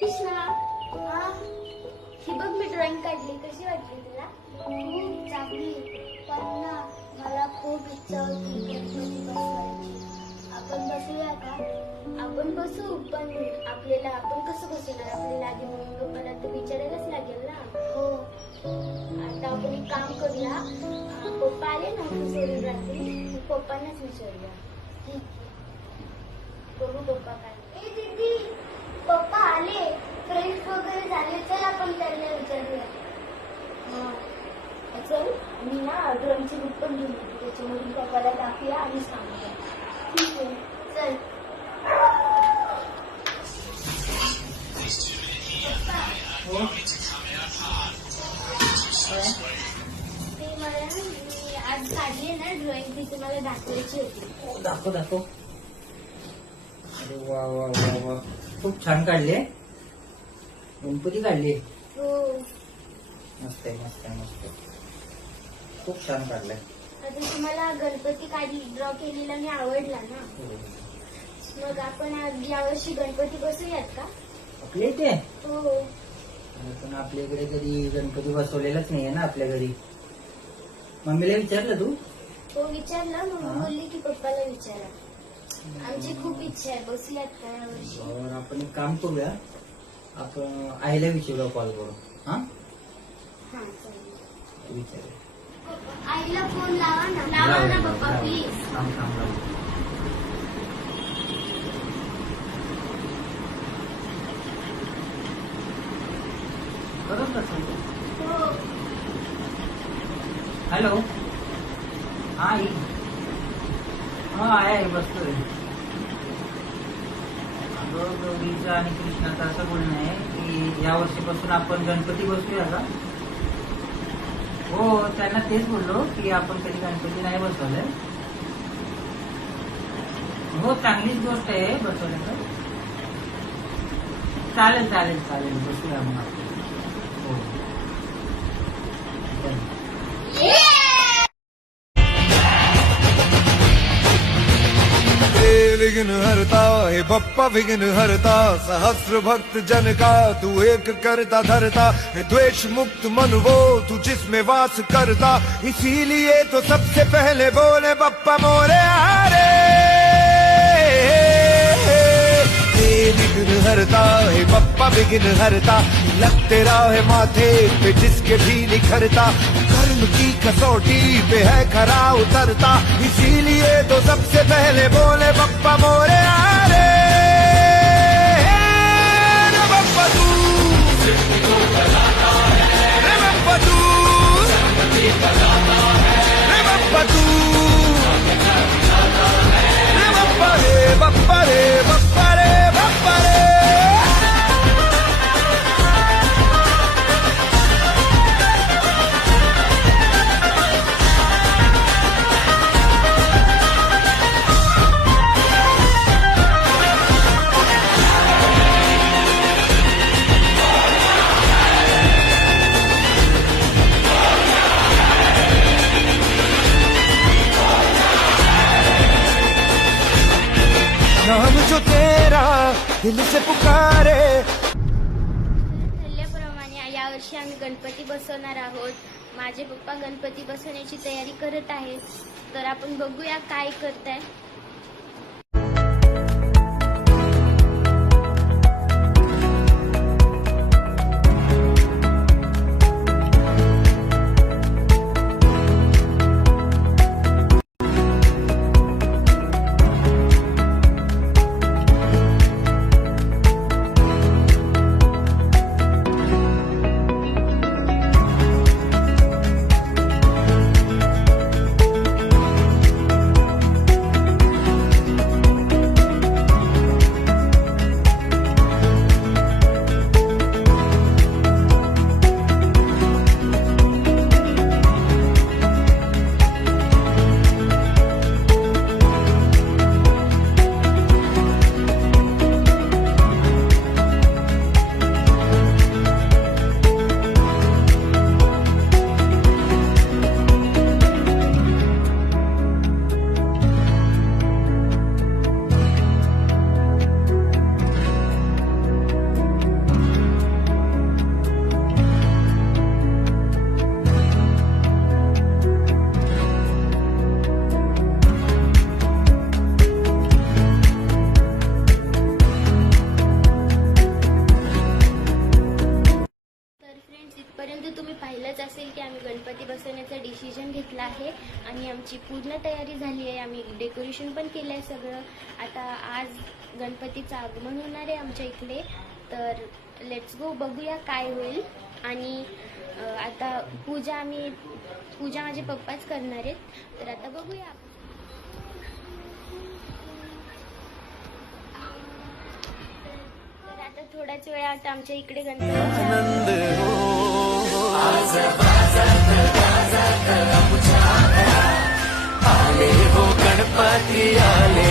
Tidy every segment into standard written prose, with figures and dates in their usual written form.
कृष्णा, ही बघ मी ड्रॉइंग काढली, कशी वाटली तुला? खूप चांगली. पण ना मला खूप इच्छा होती गणपती बसवायची. आपण बसूया का? आपण बसू, पण आपण कसं बसवणार? आपल्याला आधी मम्मी पप्पाला तर विचारायलाच लागेल ना. हो. आता आपण एक काम करूया, पप्पा आले ना सोडून रात्री, पप्पांनाच विचारूया. ठीक. बघू पप्पा काय. ए दीदी, पप्पा आले, फ्रेंड्स वगैरे झाले, चल आपण त्यांना विचारूया. चल, मी ना ड्रॉइंगची बुक पण घेऊन येते, त्याच्यामधून पप्पाला दाखवूया आणि सांगूया. ठीक आहे, चल. ते मला ना, मी आज काढली ना ड्रॉइंग, ती तुम्हाला दाखवायची होती. दाखव दाखव. अरे वा वा वा वा, खूप छान काढले. गणपती काढले. हो. मस्त आहे मस्त आहे मस्त. खूप छान काढलाय. आता तुम्हाला गणपती काढली ड्रॉ केलेला मी आवडला ना, मग आपण आज यावर्षी गणपती बसूयात का? आपल्या इथे हो. पण आपल्या इकडे कधी गणपती बसवलेलाच नाहीये ना आपल्या घरी. मम्मीला विचारलं तू? हो विचारलं, मग हा. बोलली की पप्पाला विचारा. आमची खूप इच्छा आहे, बसूयात का यावर्षी? बरं, आपण एक काम करूया, आपण आईला विचारूया कॉल करू. हा हा चालेल. विचारूया. आईला फोन लावा ना. लावा ना पप्पा प्लीज. थांब थांब लाव. बरोबर हो. हॅलो. हा आई. हा आहे बसतोय. अगं गौरीचं आणि कृष्णाचं असं बोलणं आहे की या वर्षीपासून आपण गणपती बसूया का? हो, त्यांना तेच बोललो की आपण कधी गणपती नाही बसवलंय. हो, चांगलीच गोष्ट आहे बसवण्याचं. चालेल चालेल चालेल, बसूया मग आपण. हो. विघ्न हरता हे बप्पा विघ्न हरता, सहस्र भक्त जन का तू एक करता धरता, हे द्वेष मुक्त मन वो तू जिसमें वास करता, इसीलिए तो सबसे पहले बोले बप्पा मोरे आरे। विघ्न हरता हे बप्पा विघ्न हरता, लगते रहे माथे पे जिसके भी निखरता, कर्म की कसौटी पे है खरा उतरता, इसीलिए तो सबसे पहले बोले बप्पा मोरे आरे। रे बप्पा तू, रे बप्पा तू, रे बप्पा तू, रे बप्पा रे बप्पा रे बप्पा रे बप्पा रे। नाम जो तेरा दिल से पुकारे। ठरल्याप्रमाणे यावर्षी आम्ही गणपती बसवणार आहोत. माझे पप्पा गणपती बसवण्याची तयारी करत आहेत, तर आपण बघूया काय करताय. तयारी झाली आहे. आम्ही डेकोरेशन पण केलं आहे सगळं. आता आज गणपतीचं आगमन होणार आहे आमच्या इकडे, तर लेट्स गो, बघूया काय होईल. आणि आता पूजा माझे पप्पाच करणार आहेत, तर आता बघूया. तर आता थोड्याच वेळात आमच्या इकडे गणपती आले हो गणपती आले,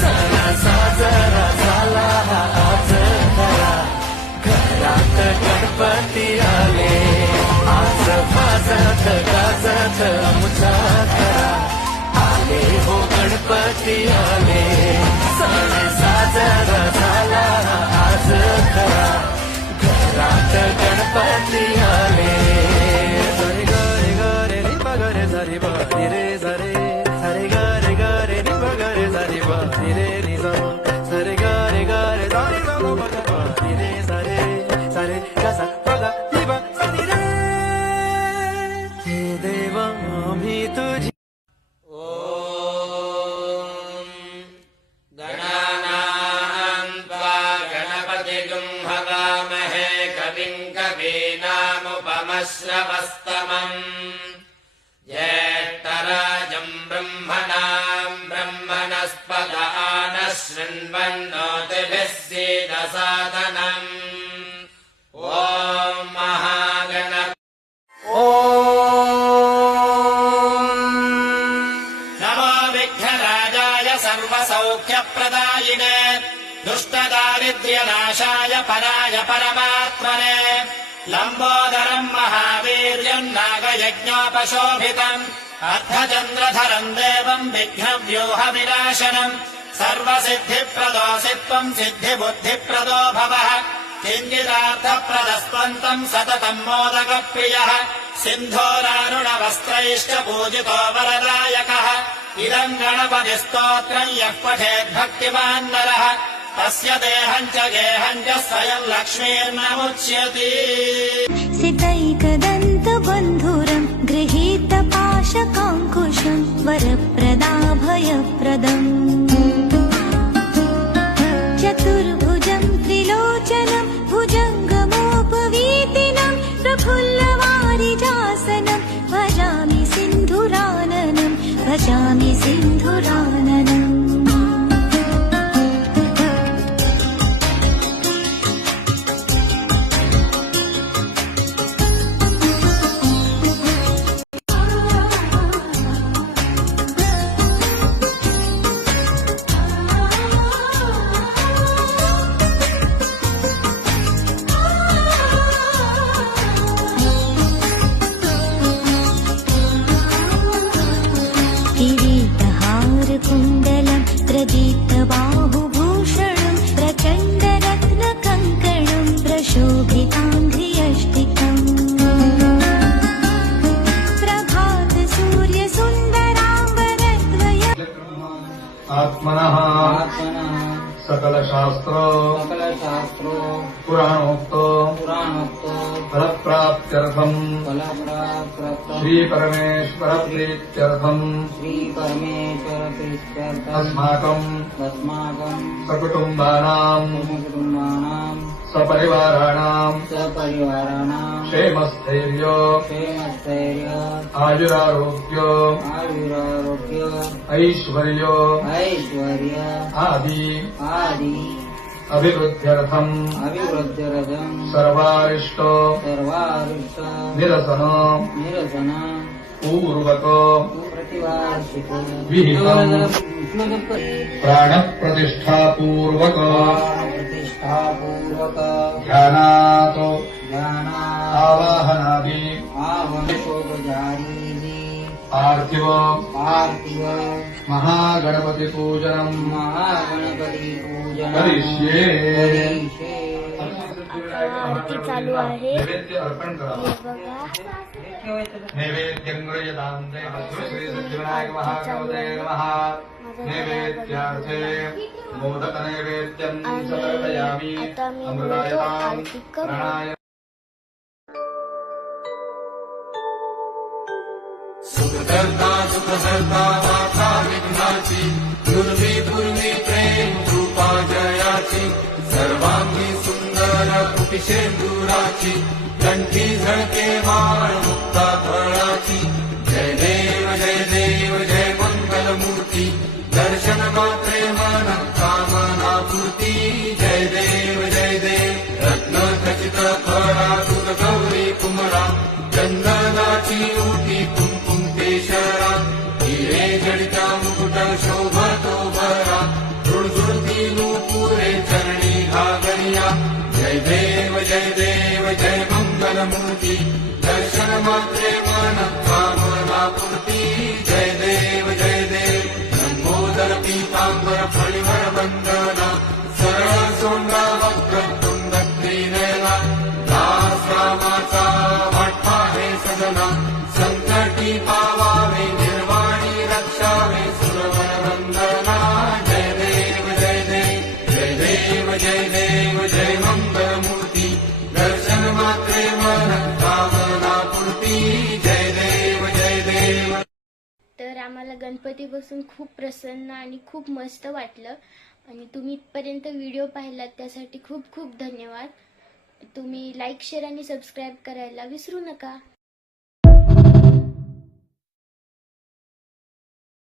सणा साजरा झाला आज खरा, घरात गणपती आले, आज वाजत गाजत आमच्या घरा. आले हो गणपती आले, सण साजरा झाला आज खरा, घरात गणपती आले. सरे गरे गरे रि बगरे झरी बारी रे झरे, सरे गरे गरे रि बगरे झरी बारी रे नि जम, सरे गरे गरे झरी जम बग बारी रे झरे, सरे कसा बगा दिवा सनी रे. हे देवा आम्ही तुझी गणानाम् त्वा गणपतिगुं हवामहे कविम् कवीनामुपमश्रवस्तमम्. ज्येष्ठराजम् ब्रह्मणाम् ब्रह्मणस्पद आनः शृण्वन्नोतिभिः सीदसादनम्. ॐ महागणपते नमो विघ्नराजाय सर्वसौख्यप्रदायिने, दुष्टदारिद्र्यनाशाय पराय परमात्मने, लम्बोदरम् महावीर्यम् नागयज्ञोपशोभितम्, अर्धचन्द्रधरम् देवम् विघ्नव्यूहविनाशनम्, सर्वसिद्धिप्रदोऽसित्वम् सिद्धिबुद्धिप्रदो भवः, किञ्चिदार्थप्रदस्त्वन्तम् सततम् मोदकप्रियः, सिन्धोरारुणवस्त्रैश्च पूजितो वरदायकः. इदम् गणपतिस्तोत्रम् यः पठेद्भक्तिमान् नरः, तस्य देहम् च गेहम् च स्वयम् लक्ष्मीर्नमुच्यते. सितैकदन्तबन्धुरम् गृहीतपाशकाङ्कुशम् वरप्रदाभयप्रदम्, चतुर्भुजम् त्रिलोचनम् भुजङ्गमोपवीतिनम् प्रफुल्लवारिजासनम् भजामि सिन्धुराननम्, भजामि सिन्धुराननम्. किरीटहारकुण्डलम् प्रदीप्तबाहुभूषणम् प्रचण्डरत्नकङ्कणम् प्रशोभिताङ्घ्रियष्टिकम्, प्रभातसूर्यसुन्दराम्बरद्वय आत्मनः सकलशास्त्र पुराणोक्तो फलप्राप्त्यर्थम् श्रीपरमेश्वरप्रीत्यर्थम् अस्माकम् सकुटुम्बानाम् सपरिवाराणाम् क्षेमस्थैर्य आयुरारोग्य ऐश्वर्य आदि अभिवृद्ध्यर्थम् सर्वारिष्ट निरसन पूर्वक विहितम् प्राणप्रतिष्ठापूर्वक ध्यानात् आवाहनादि पार्थिव महागणपति पूजनम् करिष्ये. आरती चालू आहे. नैवेद्य अर्पण करा. हे बघा, नैवेद्यं गृह्यताम् श्री सिद्धिविनायक महागणपते नमः. नैवेद्यार्थे मोदक नैवेद्यं समर्पयामि. आता मी अमृतायताम् आरती करू. प्रणाय. सुखकर्ता सुखहर्ता फुलाची सर्वांगी सुंदर कुपिशेंदुराची कंठी झळके माळ मुक्ता फळाची जय देव जय मंगलमूर्ती दर्शन मात्रे मन कामना पूर्ती जय देव रत्न खचित फळा दूध गौरी कुमरा चंदनाची उटी कुंकुम केशरा हिरे जडिता मुकुट शोभतो भरा झुळझुळती नूपुरे चरणी घागरिया जय देव जय मंगलमूर्ती दर्शन मात्रे मन कामना पूर्ती जय देव लंबोदर पीतांबर फळीवर वंदना सरळ सोंडा वक्रतुंड त्रिनयना दास रामाचा वाटपा हे सदना संकटी पावावे निर्वाणी रक्षावे सुरवर वंदना जय देव जय मंगलमूर्ती दर्शन मात्रे मन कामना पूर्ती जय देव तर आम्हाला गणपती बसून खूप प्रसन्न आणि खूप मस्त वाटलं आणि तुम्ही इथपर्यंत व्हिडिओ पाहिलात त्यासाठी खूप खूप धन्यवाद. तुम्ही लाईक शेअर आणि सबस्क्राईब करायला विसरू नका.